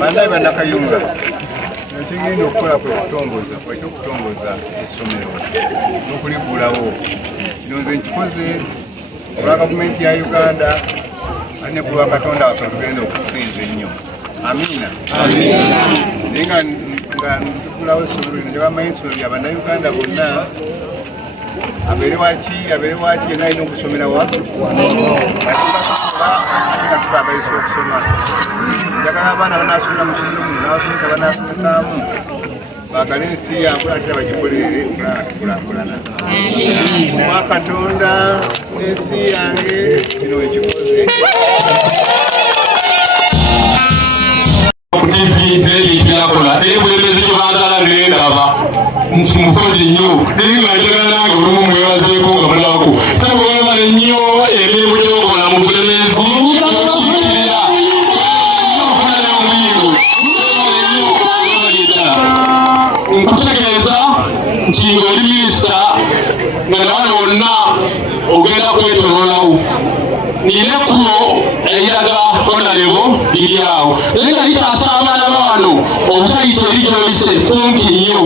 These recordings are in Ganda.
Bandai Kayunga ekigenda okukola kutongoza essomero n'okuliggulawo. Kino nze nkikoze olwa gavumenti ya Uganda ne ku lwa Katonda waffe tugenda okusinza ennyo. Amina. Naye nga ntukulawo essomero lino gyebamanyi essomero lya bannayuganda bonna abeere waki yenna alina okusomera wa abayiso okusoma. Njagala abaana banaasomera mu kibiina muno n'abasomesa banaasomesaamu baagale ensi yaabwe ate bagikolere okukulaakulana. Omwa Katonda n'ensi yange kino ekikoze. Byakola ebwemezi kibandala nendaba nti mukozi nnyo naye nga njagala nange olumu mwebazeeko nga mulako sabwebale nnyo emirimu gyokola mu bulemezi okiikirira okufuna omuyingo nkutegeeza nti ng'oli minisita nga nawana wonna ogenda kwetololawo nina ekkubo eriraga Honorable liri awo naye nga litaasa abaana bawano obutayita erigyolise kumpi nnyo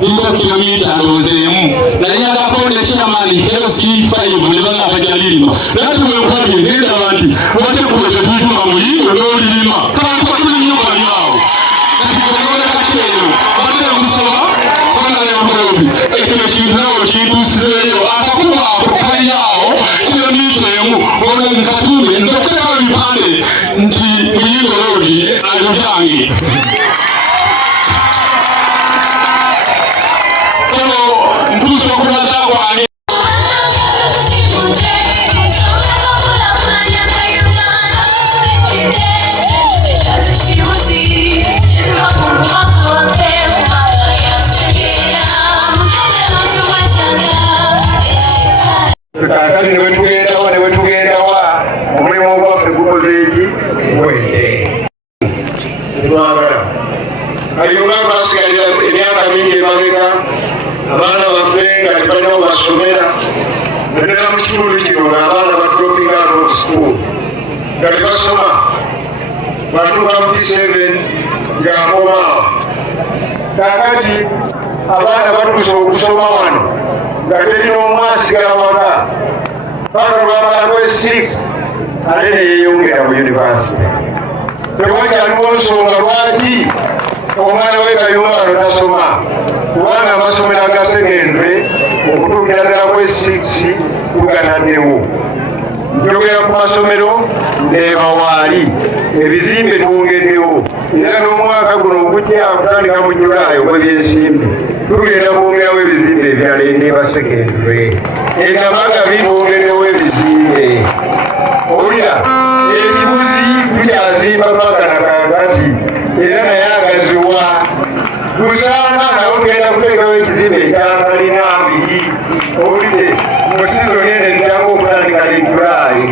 lirika kilomita ndowooza emu naye yagako ne chairman LC5 ne banaatajalirima naye tubwenkwabye nendaba nti wate ekkubo tetuyituma muyingo n'olirima kantuka tuli nnyo kali awo katikoolekakeeno badde musoma Honorable ekyo ekintu nawe kintuusizeeyo akakuba ako kali awo kilomita emu ono nkatume nze okuteekawo ebipande nti muyingo roodi aludyange ono ntuusa okulaza kwange kakati newetugendawa omulimu gwaffe gukoze eki gwedde twagala Kayunga basigalira emyaka mingi emabega abaana baffe nga tebalina basomera naddala mu kitundu kino ng'abaana badroping out of school nga tebasoma batuuka mu P7 ng'akomaawo. Kakati abaana batuuse okusoma wano nga terina omwasigala waka paka lwamala kwesirifu ate neyeyongera mu yunivasite. Tewakyaliwo nsonga lwaki omwana we Kayunga wano tasoma kubanga amasomero aga sekendule okutuukira ddala kwe6 tuganaddewo. Njogera ku masomero nebawaali ebizimbe twongeddewo era n'omwaka guno ogujja kutandika mu Julaayi ogw'ebyensimbi tugenda kwongerawo ebizimbe ebirala Endeeba sekendule engabanga bitwongeddewo ebizimbe. Owulira ekibuzi tukyazimba paka na kankasi era naye agaziwa gusaana nawo tugenda kuteekawo ekizimbe ekyankalina 2. Owulire mu sizoni eno ebitango okutandika ne Julaayi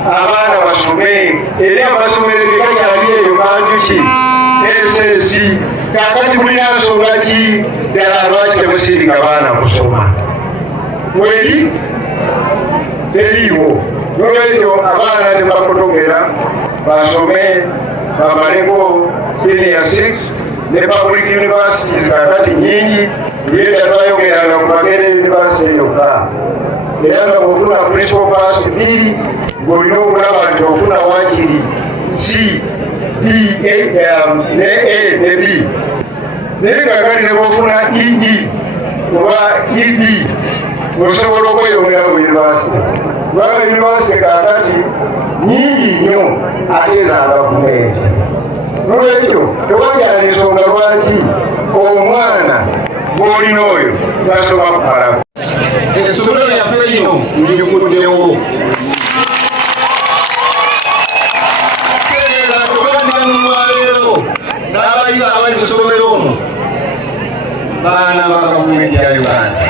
abaana basome era amasomero gekakyali eyo Kanjuki SS kakati mulina nsonga ki ddala lwaki temusindika baana kusoma weri teriiwo. Nolwekyo abaana tebakotogera basome bamaleko senior 6 ne public universities kakati nyingi yenda twayogeranga ku Makerere University yokka era nga bwofuna principal pass 2 ng'olina okulaba nti ofuna wakiri C D ne A ne B naye kakati ne bwofuna EE oba ED osobola okweyongera mu university kubanga university kakati nyingi nnyo ate za gavumenti. Nolwekyo tewakyali nsonga lwaki omwana gw'olina oyo tasoma kumala. Essomero lyaffe lino nnyukuluddewo tubandikanuwaleero n'abayizi abali mu ssomero omwo baana ba gavumenti ya Uganda.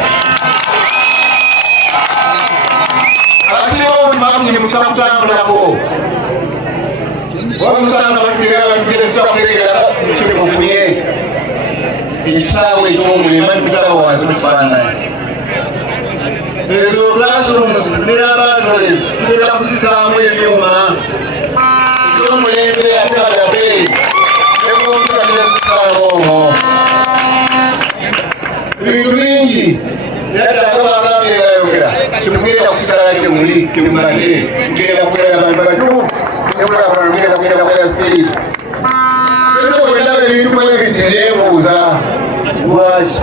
ekisaawe eky'omulema tukaba wansi mukifaananyi. Ezo classrooms ne laboratories tutera kuzisaamu ebyuma eky'omulembe ate balabe ne kompyuta nezisaamu omwo. Ebintu bingi naddala nga bagambye bayogera temugenda kusigala kyemumale mugenda kulera abantu batuufu nekulaakulana mugenda kulera spirit. Olaba ebintu bwebiti neebuuza lwaki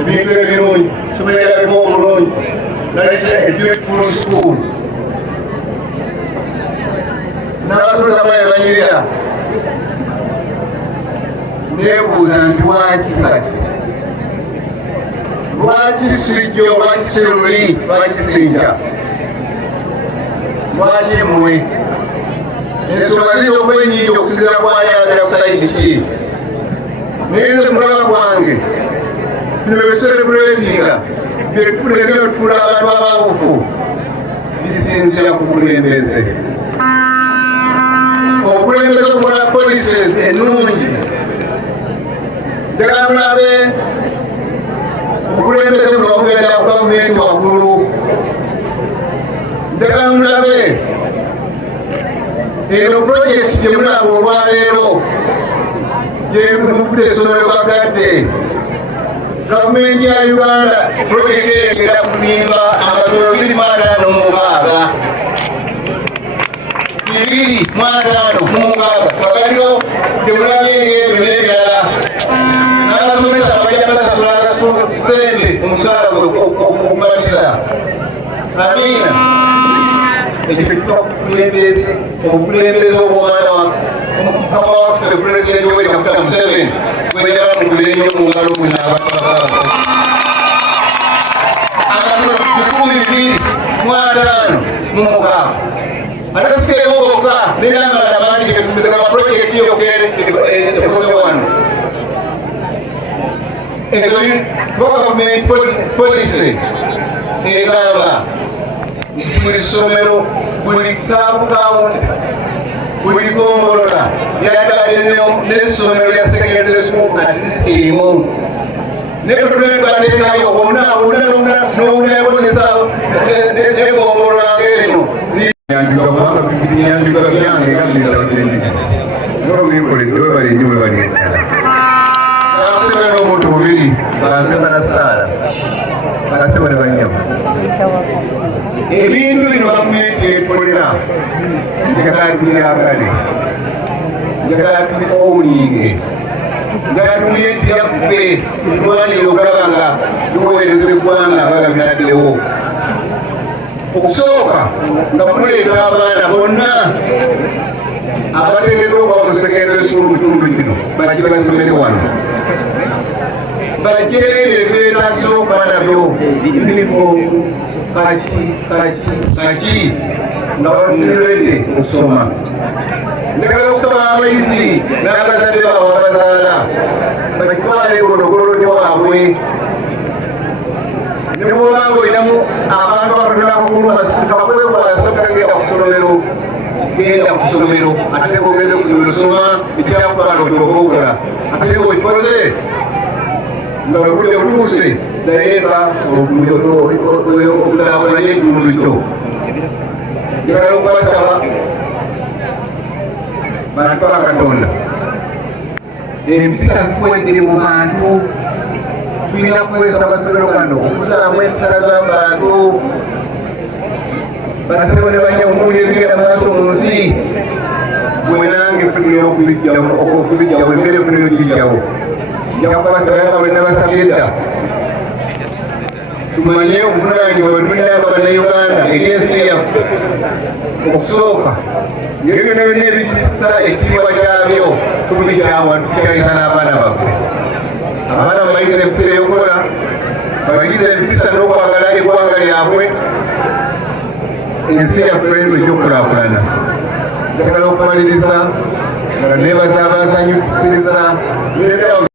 ebintu ebirungi somera biko obulungi a beautiful school n'abatuuza mwebanyirira neebuuza nti lwaki kati lwaki sijjo lwaki siruli lwaki sinja lwaki emwe ensonga ziri okuba enyingi okusinzira kwayanjala kusayidi ki naye nze mulaba gwange bino byebiserebuletinga byetufuula abantu abawufu bisinzira ku bukulembeze. Obukulembeze obwa policies ennungi njagala mulabe obukulembeze buno obugenda ku gavumenti waggulu. Njagala mulabe eno projekiti gye mulaba olwaleero gyemuvudde essomero bagadde gavumenti ya Uganda projekiti erengera kuzimba amasomero 256 magaliro gyemulaba engendo n'ebirala n'abasomesa bajja basasula sente omusaala okumaliza. Amiina. Ekifo obukulembeze obw'omwana mukama waffe pulezidenti Yoweri Kaguta Museveni gweyaba mugule nnyo mu ngalo mwina abantu abaavu. Amasomero 256 ate sikeewo gokka n'enangala bangi gefumbizanga projekiti ekoze wano. Ezo gavumenti policy egamba buli ssomero buli saabukawundi buli gombolola lyatwale n'essomero lya secondary school at least erimu netutwebateekayo n'obunebonesa n'egombolola ng'erino yanjuga byange egamiriza batendi nobinkoledde webali nnyo webali eddala asebale n'omuntu bubiri banzeba na saala asebale banyama ebintu bino gavumenti ekolera njagala tubyagale njagala tubikowuninge njagala tumye byaffe tutwanire okulaba nga tuweereza eggwanga abaga byaddewo. Okusooka nga muleeta abaana bonna abateekeddwa okuba mu secondary school mu kitundu kino bajje basomere wano bajje ebyetagisa okuba nabyo uniform kaki nga batirede okusoma. Njagala okusaba abayizi n'abazadde baabwe abazaala bakitwale olugolodde waabwe. Ne bw'obanga olinamu abantu abatunakukulumasikakwekwasa okutagenda ku ssomero genda ku ssomero ate ogenda okusomero soma ekyakutwala okyokokola ate okikoze nga obudde butuuse nayeeka okukulaakulanya ekitundu kyo. Njagala okubasaba bantu ba Katonda empisa ziweddere mu bantu tulina kukozesa amasomero gano okusalamu ensala z'abantu basebo ne banya omuwuli ebigenda maaso mu nsi gwe nange tulina okubijjawo emmere tulina ogijjawo. Nja kubasaba nga bwe nabasabye dda tumanye obuvunaanyizibwa bwe tulinaako bannayuganda eri ensi yaffe. Okusooka ebyo byonna byonna ebigisa ekitiibwa kyabyo tubikyawa tukyayisa n'abaana baffe. Abaana bamaliriza ebiseera ebyokukola bamaliriza empisa n'okwagala eggwanga lyabwe ensi yaffe lwalimu ekyokulaakulana. Njagala okumaliriza nga neebaza abasanyusiriza